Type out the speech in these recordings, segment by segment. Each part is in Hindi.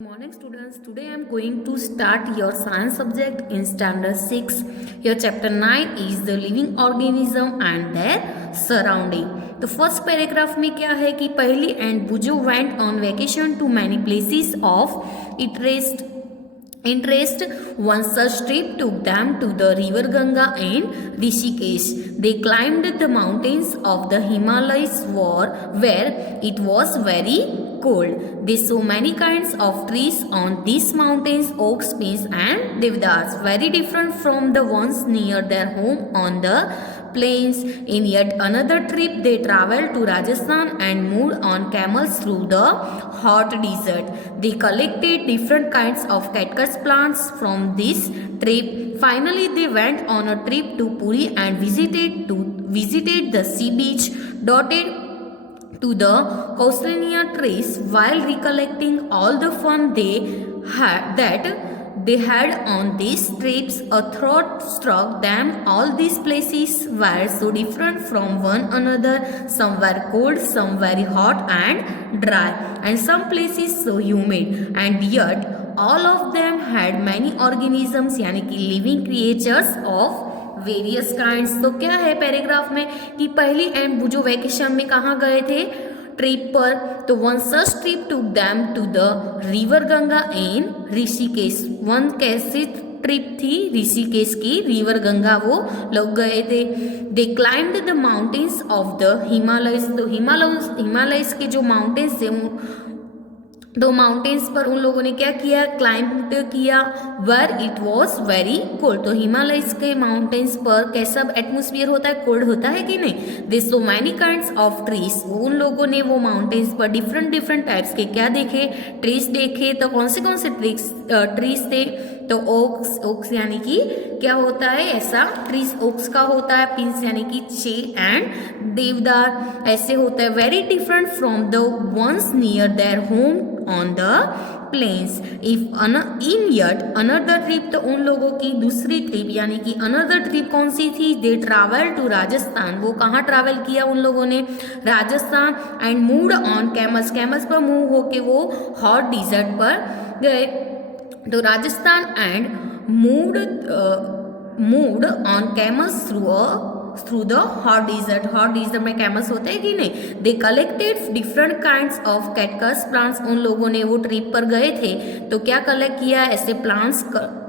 Good morning students. Today I am going to start your science subject in standard 6. Your chapter 9 is the living organism and their surrounding. The first paragraph में क्या है कि पहली and Bujo went on vacation to many places of interest. One such trip took them to the river Ganga in Rishikesh. They climbed the mountains of the Himalayas where it was very cold. They saw many kinds of trees on these mountains, oaks, pines and devdars, very different from the ones near their home on the plains. In yet another trip, they traveled to Rajasthan and moved on camels through the hot desert. They collected different kinds of cactus plants from this trip. Finally, they went on a trip to Puri and visited the sea beach dotted to the Causalian trees. While recollecting all the fun they had on these trips, a thought struck them. All these places were so different from one another. Some were cold, some very hot and dry, and some places so humid. And yet, all of them had many organisms, यानी कि living creatures of various kinds. तो क्या है पैराग्राफ में कि पहली एंड बुजो वैकेशन में कहाँ गए थे? ट्रिप पर. तो one such trip to them to the river Ganga in Rishikesh. One कैसी ट्रिप थी? ऋषिकेश की रिवर गंगा वो लोग गए थे. They climbed the mountains of the Himalayas. तो हिमालयस के जो माउंटेन्स थे दो माउंटेन्स पर उन लोगों ने क्या किया? क्लाइंब किया. Where it was very cold. तो हिमालयस के माउंटेन्स पर कैसा एटमोसफियर होता है? कोल्ड होता है कि नहीं? They saw many kinds of trees. उन लोगों ने वो माउंटेन्स पर डिफरेंट टाइप्स के क्या देखे? ट्रीज देखे. तो कौन से ट्रीज थे? तो ओक्स यानी कि क्या होता है ऐसा? ट्रीज ओक्स का होता है. पिंस यानी कि चे एंड देवदार ऐसे होता है. Very different from the ones near their home on the plains. In yet another trip, तो उन लोगों की दूसरी ट्रिप यानी कि अनदर ट्रिप कौन सी थी? They travel to Rajasthan. वो कहाँ ट्रैवल किया उन लोगों ने? Rajasthan. And moved on camels. Camels पर मूव होके वो हॉट डिजर्ट पर गए. तो Rajasthan and moved on camels through the hot desert. Hot desert में कैमल्स होते हैं कि नहीं? They collected different kinds of cactus plants. उन लोगों ने वो ट्रिप पर गए थे तो क्या कलेक्ट किया? ऐसे प्लांट्स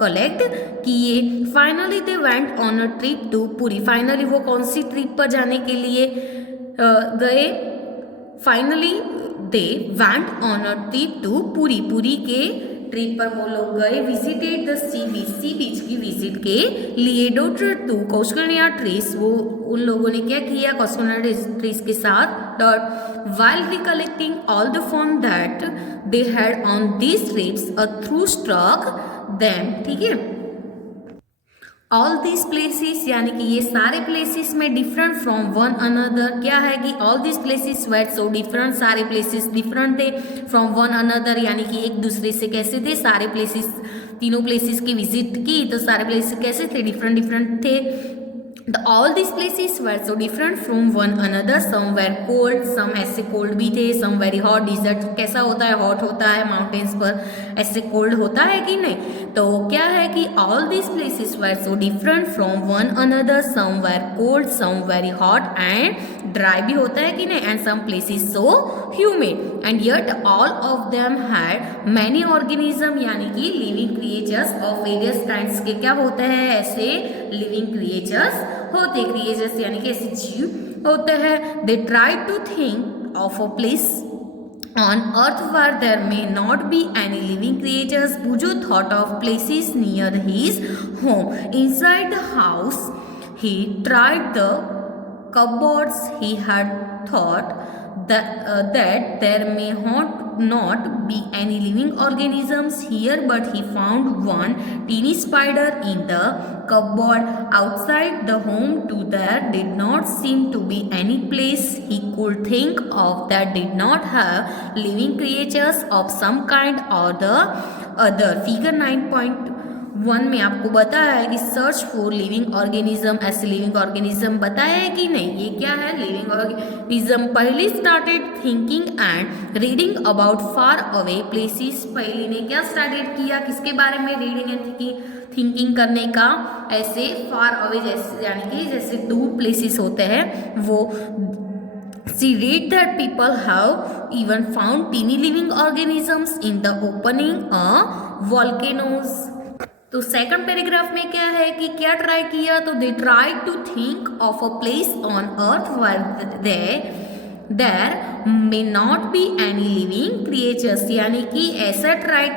कलेक्ट किए. Finally they went on a trip to Puri. Finally वो कौन सी ट्रिप पर जाने के लिए गए? Finally they went on a trip to Puri. Puri के ट्रिप पर वो लोग गए. विजिटेड द सी बीच. सी बीच की विजिट के लिए. Daughter to Kaushalya trees. वो उन लोगों ने क्या किया? कौशल्या ट्रीज के साथ dot. While recollecting all the fun that they had on this trips a through struck them. ठीक है. ऑल दिस प्लेसेस यानी कि ये सारे प्लेसेस में डिफरेंट फ्रॉम वन अनदर. क्या है कि all this places were so different. सारे प्लेसेस डिफरेंट थे फ्रॉम वन अनदर यानी कि एक दूसरे से कैसे थे? सारे प्लेसेस तीनों प्लेसेस की विजिट की तो सारे प्लेसेस कैसे थे? डिफरेंट थे. All these places were so different from one another. Some were cold, some ऐसे cold भी थे. Some very hot. Desert कैसा होता है? hot होता है. Mountains पर ऐसे cold होता है कि नहीं? तो क्या है कि all these places were so different from one another. Some were cold, some very hot and dry भी होता है कि नहीं? And some places so humid. And yet all of them had many organisms यानी कि living creatures of various kinds के क्या होते हैं? ऐसे living creatures होते. क्रिएचर्स यानी कि ऐसे जीव होते हैं. They try to think of a place on earth where there may not be any living creatures. Bujo thought of places near his home. Inside the house he tried the cupboards. He had thought that there may not be any living organisms here, but he found one teeny spider in the cupboard. Outside the home too there did not seem to be any place he could think of that did not have living creatures of some kind or the other. Figure 9.1 1 में आपको बताया है कि सर्च फॉर लिविंग ऑर्गेनिज्म, ऐसे लिविंग ऑर्गेनिज्म बताया है कि नहीं, ये क्या है लिविंग ऑर्गेनिज्म। पहली started thinking and reading about far away places, पहली ने क्या स्टार्टेड किया, किसके बारे में रीडिंग एंड थिंकिंग करने का, ऐसे फार अवे जैसे यानी कि जैसे दूर प्लेसेस होते हैं वो। She read that people have even found teeny living organisms in the opening volcanoes। तो सेकंड पैराग्राफ में क्या है कि क्या ट्राई किया, तो they try to think of a place on earth where there may not be any living creatures, यानी कि ऐसा ट्राई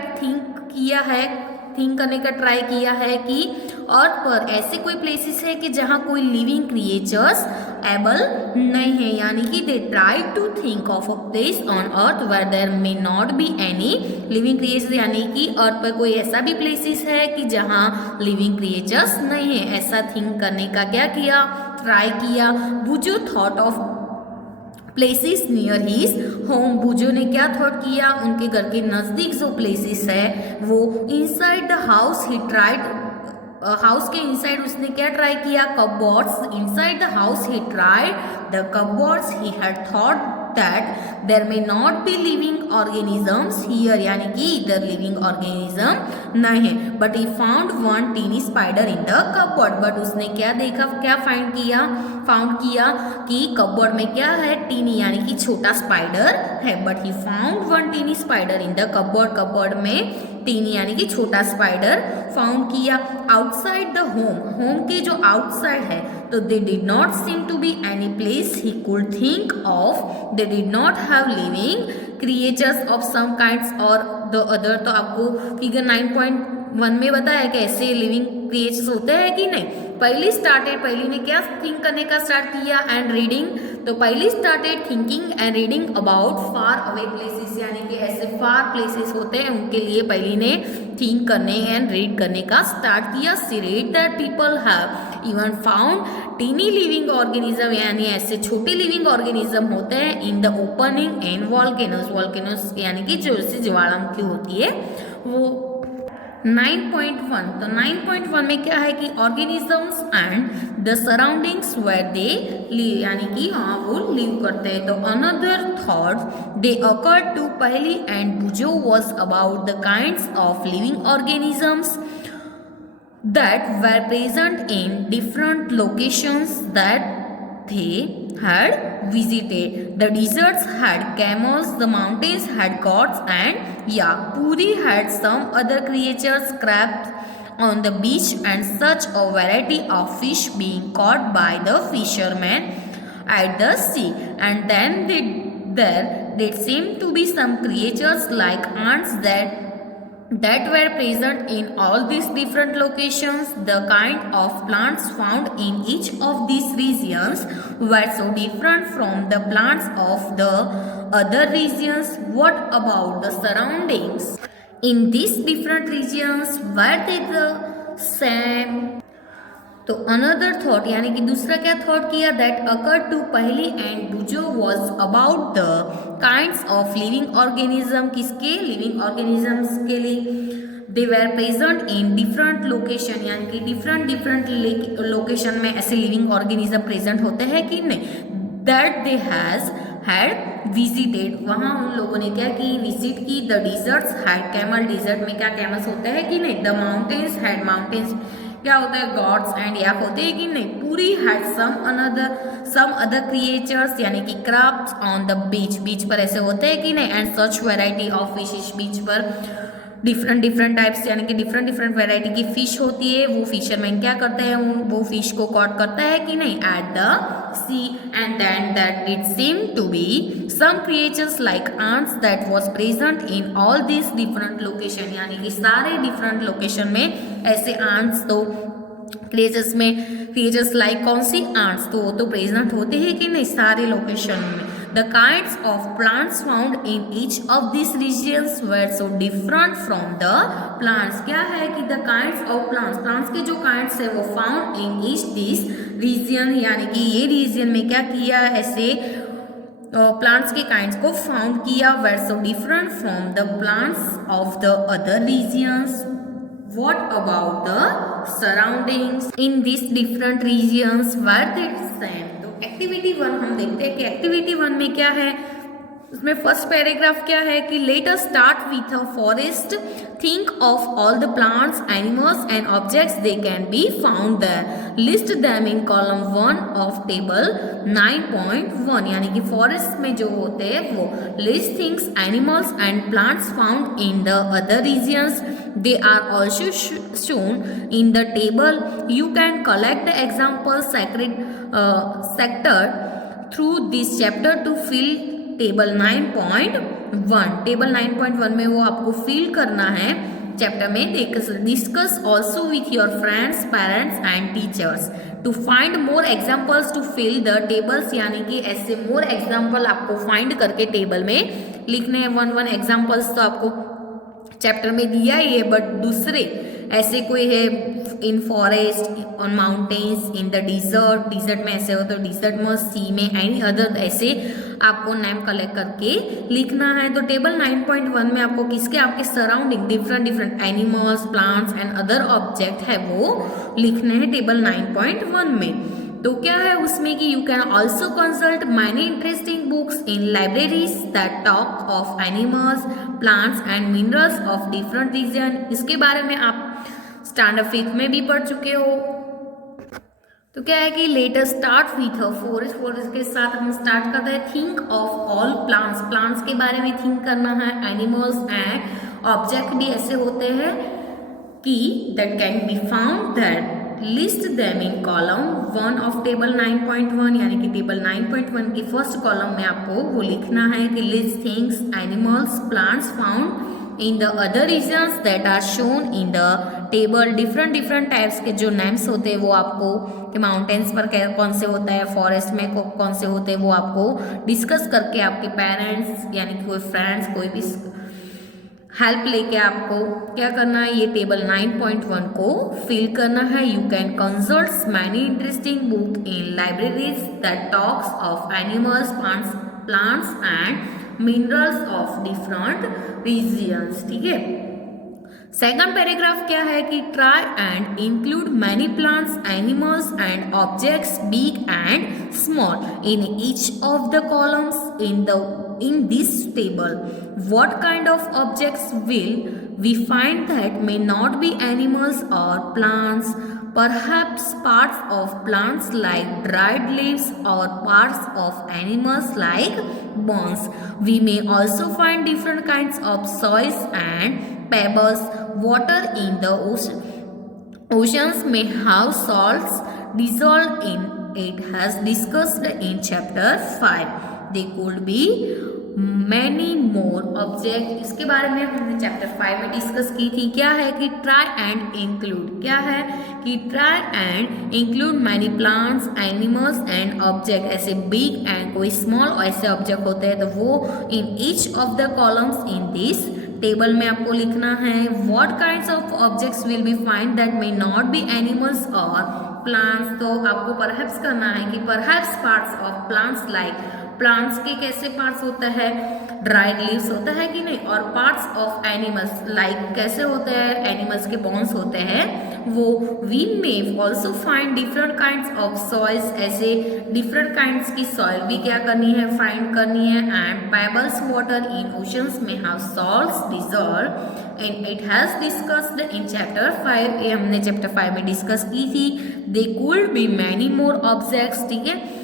थिंक करने का ट्राई किया है कि अर्थ पर ऐसे कोई प्लेसेस है कि जहाँ कोई लिविंग क्रिएचर्स एबल नहीं है, यानी कि they try to think of a place on earth where there may not be any living creatures, यानी कि अर्थ पर कोई ऐसा भी प्लेसेस है कि जहाँ लिविंग क्रिएचर्स नहीं है, ऐसा थिंक करने का क्या किया, ट्राई किया। Boojho thought of places near his home, Boojho ने क्या थॉट किया, उनके घर के नज़दीक जो प्लेसेस है वो inside the house he tried, house के इनसाइड उसने क्या ट्राई किया, cupboards, inside the house he tried the cupboards, he had thought that there may not be living organisms here, यानी कि इधर लिविंग ऑर्गेनिज्म नहीं है। But he found one tiny spider in the cupboard, but उसने क्या देखा, क्या फाउंड किया कि कपबोर्ड में क्या है, टीनी यानी कि छोटा स्पाइडर है। But he found one tiny spider in the cupboard, cupboard में टीनी यानी कि छोटा स्पाइडर फाउंड किया। आउटसाइड द होम के जो आउटसाइड है, तो they did not seem to be any place he could think of, they did not have living creatures of some kinds और द अदर। तो आपको फिगर 9.1 में बताया कि ऐसे लिविंग क्रिएचर्स होते हैं कि नहीं। पहली ने क्या थिंक करने का स्टार्ट किया, एंड रीडिंग, तो पहली started thinking and reading about far away places, यानी कि ऐसे फार प्लेसेस होते हैं उनके लिए पहली ने थिंक करने एंड रीड करने का स्टार्ट किया। She read that people have even found tiny living organism, यानी ऐसे छोटे लिविंग ऑर्गेनिज्म होते हैं in the opening and volcanoes यानी कि जो से ज्वालामुखी होती है वो। 9.1, तो 9.1 में क्या है कि organisms and the surroundings where they live, यानी कि हाँ वो लिव करते हैं। तो another thought they occurred to Paheli and Boojho was about the kinds of living organisms that were present in different locations that they had visited. The deserts had camels, the mountains had goats, and Puri had some other creatures, crabs on the beach, and such a variety of fish being caught by the fishermen at the sea. And then there seemed to be some creatures like ants that were present in all these different locations. The kind of plants found in each of these regions were so different from the plants of the other regions. What about the surroundings in these different regions? Were they the same? तो अनदर थॉट यानी कि दूसरा क्या थॉट किया, that occur to Paheli and Boojho was about the kinds of living organism, किसके लिविंग ऑर्गेनिजम्स के लिए। They were present in different location, यानी कि डिफरेंट लोकेशन में ऐसे लिविंग ऑर्गेनिज्म प्रेजेंट होते हैं कि नहीं। दैट दे हैड विजिटेड, वहाँ उन लोगों ने क्या की, विजिट की। The deserts had camel, desert में क्या कैमल्स होते हैं कि नहीं। द माउंटेन्स हैड, माउंटेन्स क्या होता है, गॉड्स एंड याक होते हैं कि नहीं। पूरी हैड सम अदर क्रिएचर्स, यानी कि क्रैब्स ऑन द बीच पर ऐसे होते हैं कि नहीं। And such variety of fishes, beach पर डिफरेंट टाइप्स यानी कि डिफरेंट वेराइटी की फिश होती है। वो फिशरमैन क्या करते हैं, वो फिश को कॉट करता है कि नहीं at the sea. And then that it seem to be some creatures like ants that was present in all this different location, यानी कि सारे डिफरेंट लोकेशन में ऐसे आंट्स, तो क्रिएचर्स लाइक कौन सी आंट्स, तो वो तो प्रेजेंट होते हैं कि नहीं सारे लोकेशन में। The kinds of plants found in each of these regions were so different from the plants. क्या है कि the kinds of plants के जो kinds है वो found in each this region, यानी कि ये region में क्या किया, ऐसे plants के kinds को found किया, were so different from the plants of the other regions. What about the surroundings in these different regions were they same? तो एक्टिविटी 1 हम देखते हैं कि एक्टिविटी 1 में क्या है। उसमें फर्स्ट पैराग्राफ क्या है कि let us start with a forest, think of all the plants, animals and objects they can be found there, list them in column 1 of table 9.1। यानी कि फॉरेस्ट में जो होते हैं वो list things, animals and plants found in the other regions, they are also shown in the table. You can collect the example sector through this chapter to fill table 9.1। Table 9.1 में वो आपको फिल करना है चैप्टर में। Discuss also with your friends, parents and teachers to find more examples to fill the tables. यानी कि ऐसे मोर एग्जाम्पल आपको फाइंड करके टेबल में लिखने हैं। 1 एग्जाम्पल्स तो आपको चैप्टर में दिया ही है, बट दूसरे ऐसे कोई है in forest, on mountains, in the desert, desert में ऐसे हो तो डिजर्ट में, सी में, एनी अदर, ऐसे आपको नेम कलेक्ट करके लिखना है। तो टेबल 9.1 में आपको किसके, आपके surrounding different animals, plants and other object है वो लिखने हैं टेबल 9.1 में। तो क्या है उसमें कि you can also consult many interesting books in libraries that talk of animals, plants and minerals of different region. इसके बारे में आप स्टैंडर्ड 5 में भी पढ़ चुके हो। तो क्या है कि let us start with a forest, forest के साथ हम स्टार्ट करते हैं। Think of all plants, plants के बारे में थिंक करना है। एनिमल्स एंड ऑब्जेक्ट भी ऐसे होते हैं कि that can be found that list them in column 1 of table 9.1। यानी कि टेबल 9.1 की फर्स्ट कॉलम में आपको वो लिखना है कि list things, animals, plants found in the other regions that are shown in the table. Different types के जो नेम्स होते हैं वो आपको, कि माउंटेन्स पर कौन से होता है, फॉरेस्ट में कौन से होते हैं, वो आपको डिस्कस करके आपके पेरेंट्स यानी कि कोई फ्रेंड्स, कोई भी हेल्प लेके आपको क्या करना है, ये टेबल 9.1 को फिल करना है। You can consult many interesting book in libraries that talks of animals, plants and minerals of different regions. ठीक है। सेकंड पैराग्राफ क्या है कि try and include many plants, animals and objects big and small in each of the columns in this table. What kind of objects will we find that may not be animals or plants? Perhaps parts of plants like dried leaves or parts of animals like bones. We may also find different kinds of soils and pebbles. Water in the oceans may have salts dissolved in it, as discussed in chapter 5. They could be many more objects। इसके बारे में हमने चैप्टर 5 में डिस्कस की थी। क्या है कि ट्राई एंड इंक्लूड, क्या है कि try and include many plants, animals and object, ऐसे बिग एंड कोई स्मॉल ऐसे ऑब्जेक्ट होते हैं तो वो इन each of the columns in this table में आपको लिखना है। What kinds of objects will be find that may not B animals और प्लांट्स। तो आपको परहैप्स करना है कि perhaps parts of plants like, plants के कैसे पार्ट्स होता है, ड्राइड लीव्स होता है कि नहीं, और पार्ट्स ऑफ एनिमल्स लाइक कैसे होते हैं, एनिमल्स के बोन्स होते हैं वो। We may also find different kinds of soils, ऐसे डिफरेंट काइंड्स की सॉइल भी क्या करनी है, फाइंड करनी है। And pebbles water in oceans में have salts dissolve and it has discussed in chapter 5। ये हमने चैप्टर 5 में डिस्कस की थी। They could be many more objects. ठीक है।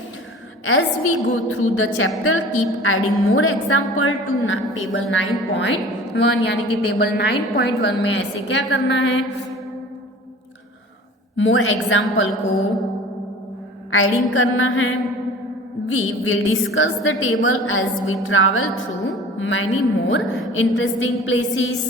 As we go through the chapter, keep adding more example to table 9.1। यानी कि टेबल 9.1 में ऐसे क्या करना है, more example को एडिंग करना है। We will discuss the table as we travel through many more interesting places।